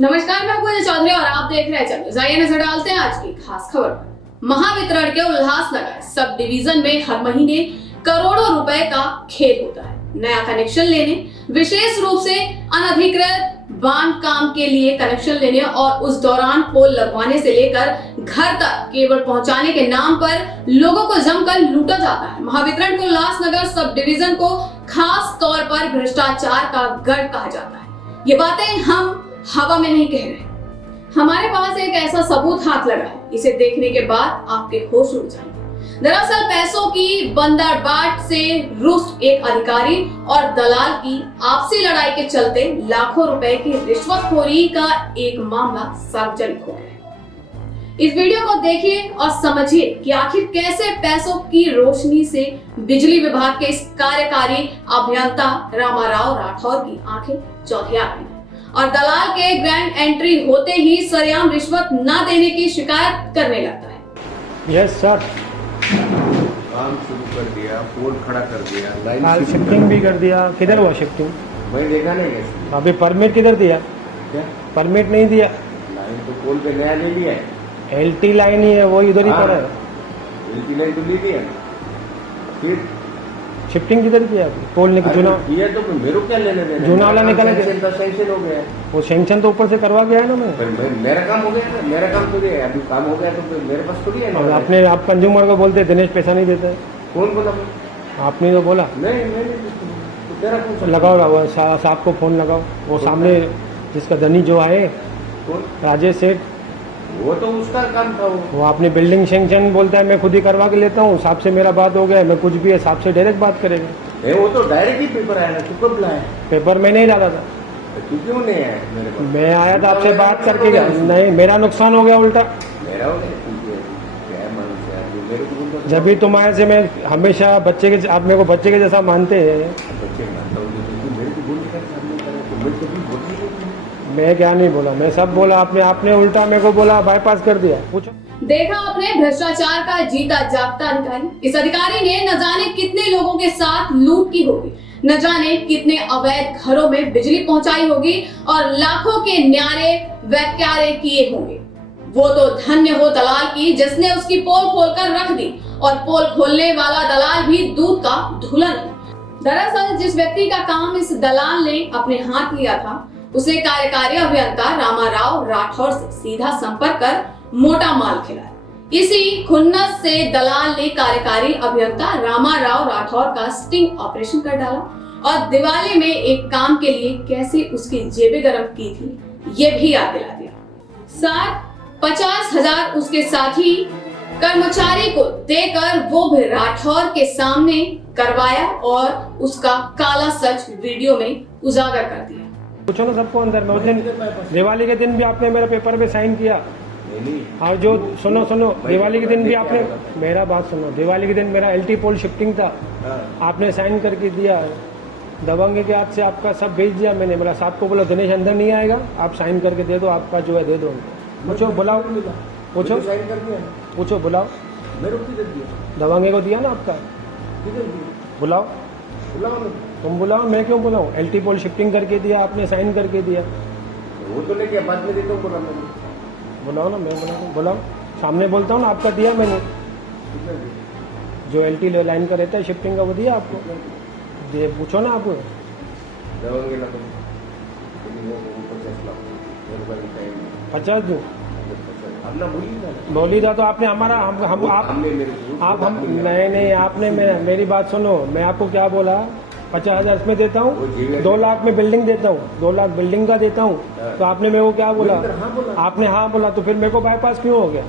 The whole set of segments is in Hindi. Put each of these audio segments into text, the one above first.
नमस्कार, मैं पूजा चौधरी और आप देख रहे हैं चैनल। जाइए नजर डालते हैं आज की खास खबर पर। महावितरण के उल्लासनगर सब डिवीजन में हर महीने करोड़ों रुपए का खेल होता है। नया कनेक्शन लेने, विशेष रूप से अनधिकृत बांध काम के लिए कनेक्शन लेने और उस दौरान पोल लगवाने से लेकर घर तक केबल पहुंचाने के नाम पर लोगों को जमकर लूटा जाता है। महावितरण के उल्लासनगर सब डिवीजन को खास तौर पर भ्रष्टाचार का गढ़ कहा जाता है। ये बातें हम हवा में नहीं कह रहे, हमारे पास एक ऐसा सबूत हाथ लगा है। इसे देखने के बाद आपके होश उड़ जाएंगे। दरअसल पैसों की बंदरबाट से रुष्ट एक अधिकारी और दलाल की आपसी लड़ाई के चलते लाखों रुपए की रिश्वतखोरी का एक मामला सार्वजनिक हो गया है। इस वीडियो को देखिए और समझिए कि आखिर कैसे पैसों की रोशनी से बिजली विभाग के इस कार्यकारी अभियंता रामाराव राठौर की आंखें चौधिया गई और दलाल के ग्रैंड एंट्री होते ही सरेआम रिश्वत न देने की शिकायत करने लगता है। यस सर, काम शुरू कर दिया, पोल खड़ा कर दिया, लाइन शिफ्टिंग भी कर दिया। किधर हुआ शिफ्टिंग? भाई देखा नहीं कैसे? अभी परमिट किधर दिया? क्या परमिट नहीं दिया। लाइन तो पोल पे नया ले लिया है। एलटी लाइन ही है, वो इधर ही पड़ा है। एलटी लाइन तो ले लिया, फिर शिफ्टिंग किधर किया? पोल निकल जूना किया तो मेरे को क्या लेने देना? जूना वाला निकल गया। सैंक्शन हो गया। वो सैंक्शन तो ऊपर से करवा गया है ना। मैं मेरा काम हो गया ना, मेरा काम तो है। अभी काम हो गया तो मेरे पास थोड़ी है। और आपने आप कंज्यूमर को बोलते दिनेश पैसा नहीं देता है। कौन बोला? आपने तो बोला। नहीं तो तेरा कौन? लगाओ साहब को फोन लगाओ। वो सामने जिसका धनी जो है कौन? राजेश सेठ, वो तो उसका काम था। वो आपने बिल्डिंग सैंक्शन बोलता है मैं खुद ही करवा के लेता हूँ। साहब से मेरा बात हो गया, मैं कुछ भी है साहब से डायरेक्ट बात करेंगे। वो तो डायरेक्ट ही पेपर आया ना, तू कब लाया? पेपर में नहीं डाला था। तू क्यों नहीं आया मेरे पास? मैं आया था आपसे बात करके गया। नहीं, मेरा नुकसान हो गया उल्टा। मेरा हो गया? क्या मालूम से यार, मेरे को बोलता जब भी तुम्हारे से मैं हमेशा बच्चे के, आप मेरे को बच्चे के जैसा मानते हैं। बच्चे मानता हूँ तो मेरे को बोलने का सामने करा तो मैं कभी बोल नहीं रही। मैं क्या नहीं बोला, मैं सब बोला। आपने उल्टा मेरे को बोला, बाईपास कर दिया। पूछो। देखा आपने भ्रष्टाचार का जीता जागता अधिकारी। इस अधिकारी ने न जाने कितने लोगों के साथ लूट की होगी, न जाने कितने अवैध घरों में बिजली पहुंचाई होगी और लाखों के न्यारे वैक्यारे किए होंगे। वो तो धन्य हो दलाल की जिसने उसकी पोल खोलकर रख दी और पोल खोलने वाला दलाल भी दूध का धुला नहीं। दरअसल जिस व्यक्ति का काम इस दलाल ने अपने हाथ लिया था, उसे कार्यकारी अभियंता रामाराव राठौर से सीधा संपर्क कर मोटा माल खिलाया। इसी खुन्नस से दलाल ने कार्यकारी अभियंता रामाराव राठौर का स्टिंग ऑपरेशन कर डाला और दिवाली में एक काम के लिए कैसे उसकी जेबें गरम की थी ये भी याद दिला दिया। साथ 50,000 उसके साथी कर्मचारी को देकर वो भी राठौर के सामने करवाया और उसका काला सच वीडियो में उजागर कर दिया। पूछो ना सबको अंदर में। उस दिन दिवाली के दिन भी आपने मेरे पेपर पे साइन किया। और जो सुनो दिवाली के दिन भी आपने मेरा बात सुनो। दिवाली के दिन मेरा एलटी पोल शिफ्टिंग था, आपने साइन करके दिया। दबंगे के हाथ से आपका सब भेज दिया मैंने। मेरा साहब को बोला दिनेश अंदर नहीं आएगा, आप साइन करके दे दो, आपका जो है दे दो। पूछो, बुलाओ, पूछो, पूछो, बुलाओ। दबंगे को दिया ना आपका, बुलाओ। तुम बुलाओ, मैं क्यों बुलाऊं? एलटी पोल शिफ्टिंग करके दिया आपने, साइन करके दिया। वो तो लेके बाद में देता हूँ। बुलाओ ना, मैं बुलाऊँ? बुलाओ, सामने बोलता हूँ ना, आपका दिया मैंने। जो एलटी लाइन का रहता है शिफ्टिंग का, वो दिया आपको। ये पूछो ना आप। 50 दूँ? बोली था तो आपने हमारा नहीं, आपने मेरी बात सुनो। मैं आपको क्या बोला? 50,000 इसमें देता हूँ, 2 लाख में बिल्डिंग देता हूँ, 2 लाख बिल्डिंग का देता हूँ। तो आपने मेरे को क्या बोला? आपने हाँ बोला, तो फिर मेरे को बाईपास क्यों हो गया?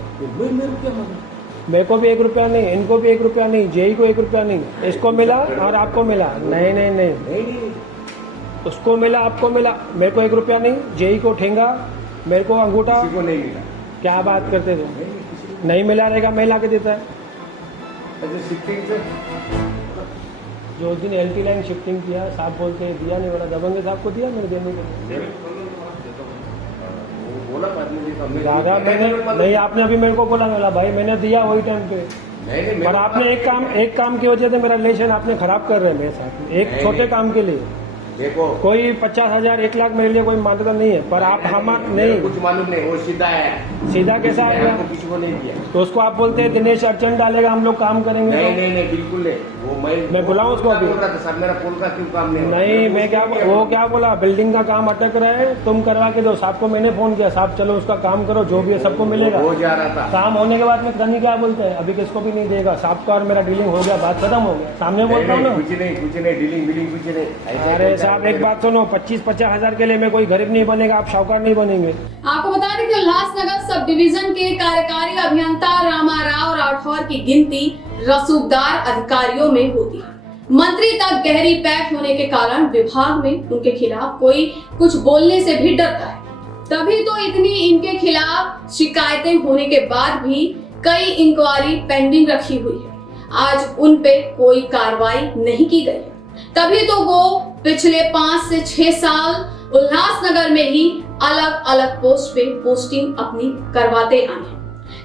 मेरे को भी 1 रुपया नहीं, इनको भी 1 रुपया नहीं, जेई को 1 रुपया नहीं। इसको मिला और आपको मिला। नहीं, उसको मिला, आपको मिला। मेरे को 1 रुपया नहीं, जेई को ठेंगा, मेरे को अंगूठा। को नहीं मिला। क्या बात करते थे? नहीं मिला रहेगा, मैं ला के देता है। जो उस दिन एलटी लाइन शिफ्टिंग किया, साहब बोलते हैं दिया नहीं, वाला दबंगे साहब को दिया मेरे देने के लिए। दादा मैंने नहीं, आपने अभी मेरे को बोला भाई मैंने दिया वही टाइम पे। नहीं, पर आपने एक काम की वजह से मेरा रिलेशन आपने खराब कर रहे हैं मेरे साथ में, एक नहीं, छोटे नहीं। काम के लिए। देखो कोई 50,000 1 लाख मेरे लिए कोई मान्यता नहीं है, पर आप हम मेरे नहीं, कुछ मालूम नहीं, वो सीधा है, सीधा कैसा मैंने आएगा? आपको किसी को नहीं दिया। तो उसको आप बोलते हैं दिनेश अर्चन डालेगा, हम लोग काम करेंगे। नहीं तो? नहीं नहीं, बिल्कुल नहीं। वो मैं बुलाऊं उसको अभी? बोल रहा था सर, मेरा पुल का क्यों काम नहीं हो रहा? नहीं, मैं क्या वो क्या बोला, बिल्डिंग का काम अटक रहा है, तुम करवा के दो। साहब को मैंने फोन किया, साहब चलो उसका काम करो, जो भी है सबको मिलेगा। हो जा रहा था। काम होने के बाद में कहीं क्या बोलते हैं, अभी किसको भी नहीं देगा। साहब का और मेरा डीलिंग हो गया, बात खत्म हो गया, सामने बोलता हूँ ना। कुछ नहीं, डीलिंग बिलिंग कुछ नहीं। ऐसे अरे बोलता साहब है, एक बात सुनो, 25-50 हजार के लिए मैं कोई गरीब नहीं बनेगा, आप शाहूकार नहीं बनेंगे। आपको बता दें कि उल्लासनगर सब डिवीजन के कार्यकारी अभियंता रामाराव राठौर की गिनती रसूखदार अधिकारियों में होती है। मंत्री तक गहरी पैठ होने के कारण विभाग में उनके खिलाफ कोई कुछ बोलने से भी डरता है। तभी तो इतनी इनके खिलाफ शिकायतें होने के बाद भी कई इंक्वायरी पेंडिंग रखी हुई है। आज उन पे कोई कार्रवाई नहीं की गई है। तभी तो वो पिछले 5 से 6 साल उल्लासनगर में ही अलग अलग पोस्ट पे पोस्टिंग अपनी करवाते आए हैं।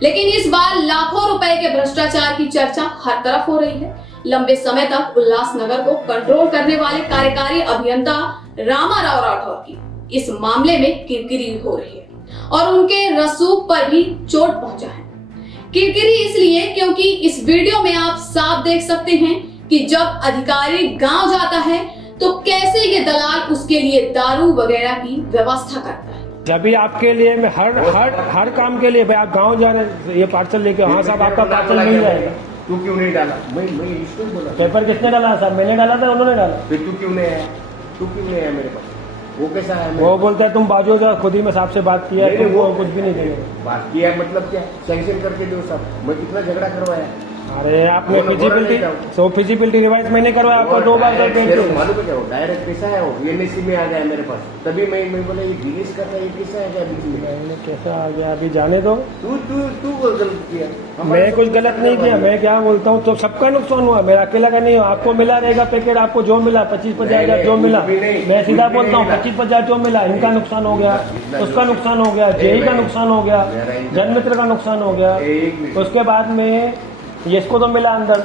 लेकिन इस बार लाखों रुपए के भ्रष्टाचार की चर्चा हर तरफ हो रही है। लंबे समय तक उल्लासनगर को कंट्रोल करने वाले कार्यकारी अभियंता रामाराव राठौर की इस मामले में किरकिरी हो रही है और उनके रसूख पर भी चोट पहुंचा है। किरकिरी इसलिए क्योंकि इस वीडियो में आप साफ देख सकते हैं कि जब अधिकारी गांव जाता है तो कैसे ये दलाल उसके लिए दारू वगैरह की व्यवस्था करता है। जब भी आपके लिए मैं हर काम के लिए भाई आप गांव जा रहे हैं, ये पार्सल लेके, हाँ साहब आपका पार्सल मिल जाएगा। तू क्यों नहीं डाला? मैं इसको बोला। पेपर किसने डाला साहब? मैंने डाला था, उन्होंने डाला। फिर तू क्यों नहीं आया? तू क्यों नहीं आया मेरे पास? वो कैसा है? वो बोलता है तुम बाजू जाओ, खुद ही मैं साहब से बात किया है, वो कुछ भी नहीं देंगे। बात किया है मतलब क्या? सैंक्शन करके दो सब। मैं कितना झगड़ा करवाया। अरे आपने फिजिबिलिटी रिवाइज मैंने करवाया आपको 2 बार तक। मालूम है क्या? वो डायरेक्ट पैसा है, वो एनएससी में आ गया मेरे पास। तभी मैं बोला ये गिरीश का था, ये कैसा है क्या बीच में? कैसा आ गया अभी जाने दो। तू गलत किया। मैं कुछ गलत नहीं किया। मैं क्या बोलता हूँ, तो सबका नुकसान हुआ, मेरा अकेला का नहीं हुआ। आपको मिला रहेगा पैकेट, आपको जो मिला 25-50 हजार जो मिला, मैं सीधा बोलता हूँ 25-50 जो मिला, इनका नुकसान हो गया, उसका नुकसान हो गया, जेई का नुकसान हो गया, जनमित्र का नुकसान हो गया। उसके बाद में इसको तो मिला अंदर,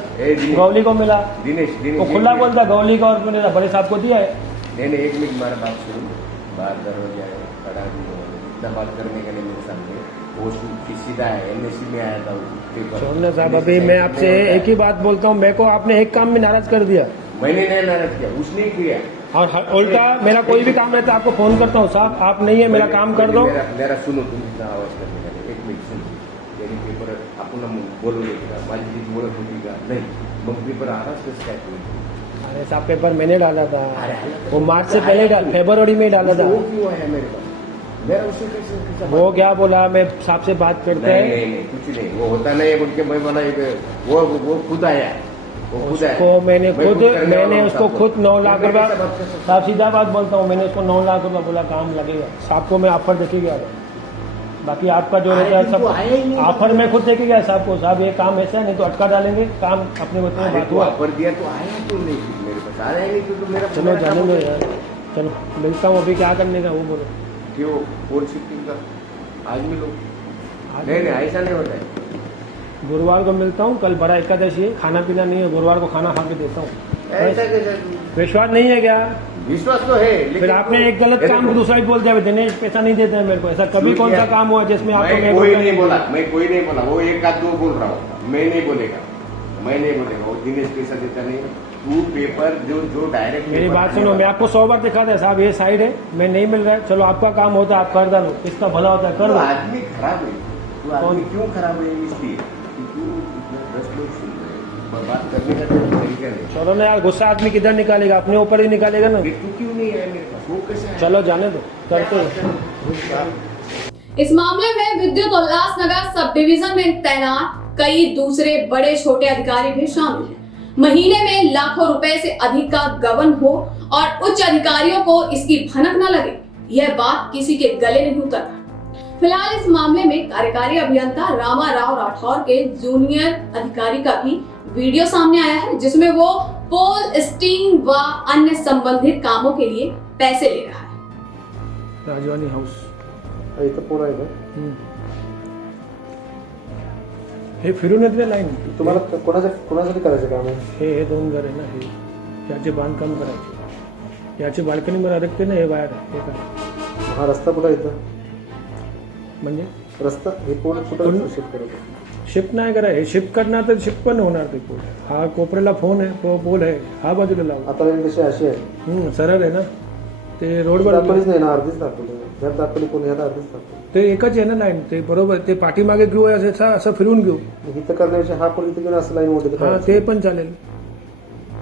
गौली को मिला। दिनेश वो खुला बोलता गौली का और मैंने बड़े साहब को दिया है। नहीं 1 मिनट हमारा बात सुनो। बात कर हो जाए खड़ा भी हो, इतना बात करने का नहीं मेरे सामने। वो सीधा है, एनएससी में आया था छोड़ना साहब, अभी मैं आपसे एक ही बात बोलता हूँ, मेरे को आपने एक काम में नाराज कर दिया। मैंने नहीं नाराज किया, उसने किया। और उल्टा मेरा कोई भी काम रहता है आपको फोन करता हूँ, साहब आप नहीं है, मेरा काम कर दो। मेरा सुनो, तुम इतना आवाज करने का 1 मिनट सुनो। तेरी पेपर आपण बोलू का माझी ती ओळख होती का? नाही, मग पेपर आलाच कसं काय तुम्ही? अरे साहब पेपर मैंने डाला था, अरे, वो मार्च से पहले फरवरी में डाला था। वो क्यों आया मेरे पास? मेरा उससे कैसे वो क्या बोला, मैं साहब से बात करते हैं। नहीं, कुछ नहीं, वो होता नहीं बोल के मैं बोला वो खुद आया। उसको मैंने उसको खुद 9 लाख रुपया, साहब सीधा बात बोलता हूँ, मैंने उसको 9 लाख रुपया बोला काम लगेगा। साहब को मैं ऑफर देखे गया, बाकी आपका जो रहता है सब ऑफर मैं खुद देखे गया साहब को। साहब ये काम ऐसा है, नहीं तो अटका डालेंगे काम अपने बच्चों में बात हुआ। ऑफर दिया तो आया क्यों नहीं मेरे पास? आया नहीं तो मेरा चलो जाने दो यार, चलो मिलता हूँ, अभी क्या करने का वो बोलो। क्यों फोन शिफ्टिंग का आज मिलो? नहीं ऐसा नहीं होता है। गुरुवार को मिलता हूँ, कल बड़ा एकादशी है, खाना पीना नहीं है, गुरुवार को खाना खा के देता हूँ। ऐसा कैसा? विश्वास नहीं है क्या? विश्वास तो है, लेकिन फिर आपने एक गलत काम दूसरा ही बोल दिया, दिनेश पैसा नहीं देते हैं मेरे को। ऐसा कभी कौन सा काम हुआ जिसमें आपको कोई नहीं बोला? मैं कोई नहीं बोला, वो एक आध 2 बोल रहा हूँ। मैं नहीं बोलेगा, वो दिनेश पैसा देता नहीं। तू पेपर जो डायरेक्ट मेरी बात सुनो, मैं आपको 100 बार दिखा था साहब, ये साइड है, मैं नहीं मिल रहा है, चलो आपका काम होता है आप कर डालो, इसका भला होता है कर दो। आदमी खराब है, तू आदमी क्यों खराब है? इसलिए तू 10 लोग सुन रहे हैं, बात करने का तरीका नहीं। चलो ना यार, गुस्सा आदमी किधर निकालेगा, अपने ऊपर ही निकालेगा ना। तू क्यों नहीं आया मेरे पास? वो कैसे? चलो जाने दो, करते। इस मामले में विद्युत उल्लासनगर सब डिवीजन में तैनात कई दूसरे बड़े छोटे अधिकारी भी शामिल हैं। महीने में लाखों रुपए से अधिक का गबन हो और उच्च अधिकारियों को इसकी भनक न लगे, यह बात किसी के गले नहीं उतरता। फिलहाल इस मामले में कार्यकारी अभियंता रामाराव राठौर के जूनियर अधिकारी का भी वीडियो सामने आया है, जिसमें वो पोल स्टिंग व अन्य संबंधित कामों के लिए पैसे ले रहा है। राजवानी हाउस इथं पोर आहे का? हे फिरून येते लाईन. तुम्हाला कोणासाठी करायचं काम आहे? हे 2 घर आहे ना, हे याचे बांधकाम करायचे, याची बाल्कनीमध्ये अडकते ना, हे बाहेर हे काय. हा रस्ता कुठं येतं म्हणजे रस्ता हे पूर्ण कुठं शिफ्ट करतो? शिफ्ट नाही करा, हे शिफ्ट करणार तर शिफ्ट पण होणार ते पोल. हा कोपऱ्याला फोन आहे, पोल आहे, हा बाजूला लावा. आता लाईन कशी अशी आहे? सरळ आहे ना, ते रोडवर दाखवलीच नाही ना, अर्धीच दाखवली. ह्यात दाखवली कोण, ह्यात अर्धीच दाखवली. ते एकच आहे ना लाईन, ते बरोबर. ते पाठीमागे घेऊ असं फिरून घेऊ. इथं करण्यापेक्षा हा पोल इथे घेऊन असं लाईन मध्ये हा ते पण चालेल.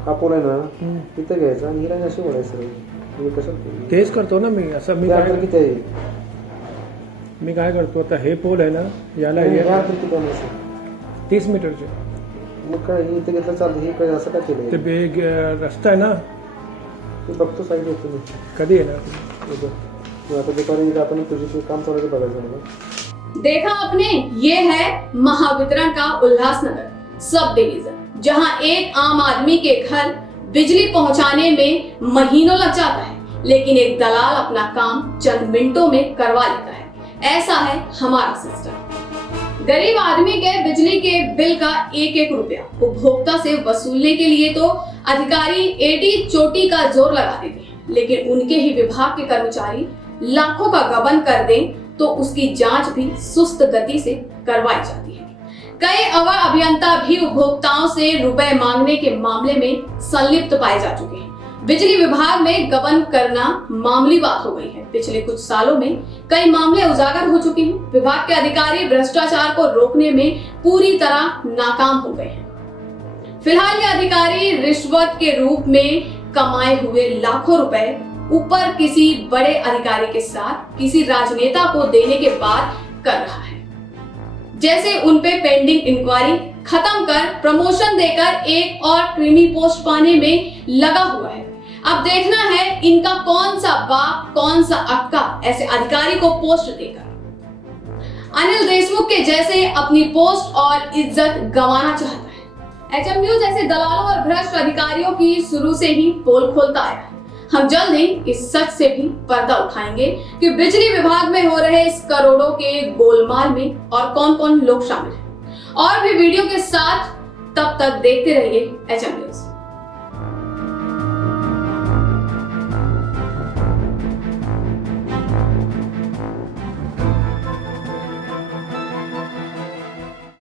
हा पोल आहे ना इथं घ्यायचा आणि ही लाईन अशी ओढायची सर. तुम्ही कसं तेच करतो ना मी. असं मी काय किती आहे? मी काय करतो आता, हे पोल आहे ना, याला ह्या किती कमी असेल? 30 मीटरचे. मग काय हे इथे घेतलं चालतं? हे काय असं काय केलं? ते रस्ता आहे ना, मी बघतो साईड येतो मी. कधी येणार? आता दुपारी आपण तुझे काम चालू बघायचं मला. देखा आपने, ये है महावितरण का उल्लासनगर सब डिवीजन, जहां एक आम आदमी के घर बिजली पहुंचाने में महीनों लग जाता है, लेकिन एक दलाल अपना काम चंद मिनटों में करवा लेता है. ऐसा है हमारा सिस्टम. गरीब आदमी के बिजली के बिल का एक रुपया उपभोक्ता से वसूलने के लिए तो अधिकारी एटी चोटी का जोर लगा देते हैं, लेकिन उनके ही विभाग के कर्मचारी लाखों का गबन कर दें तो उसकी जांच भी सुस्त गति से करवाई जाती है. कई अवर अभियंता भी उपभोक्ताओं से रुपए मांगने के मामले में संलिप्त पाए जा चुके हैं. बिजली विभाग में गबन करना मामूली बात हो गई है. पिछले कुछ सालों में कई मामले उजागर हो चुके हैं. विभाग के अधिकारी भ्रष्टाचार को रोकने में पूरी तरह नाकाम हो गए हैं. फिलहाल ये अधिकारी रिश्वत के रूप में कमाए हुए लाखों रुपए ऊपर किसी बड़े अधिकारी के साथ किसी राजनेता को देने के बाद कर रहा है. जैसे उन पे पेंडिंग इंक्वायरी खत्म कर प्रमोशन देकर एक और क्रीमी पोस्ट पाने में लगा हुआ है. अब देखना है इनका कौन सा बाप कौन सा अक्का ऐसे अधिकारी को पोस्ट देकर अनिल देशमुख के जैसे अपनी पोस्ट और इज्जत गंवाना चाहता है. एचएम न्यूज ऐसे दलालों और भ्रष्ट अधिकारियों की शुरू से ही पोल खोलता आया है. हम जल्द ही इस सच से भी पर्दा उठाएंगे कि बिजली विभाग में हो रहे इस करोड़ों के गोलमाल में और कौन कौन लोग शामिल हैं. और भी वीडियो के साथ तब तक देखते रहिए एचएम न्यूज.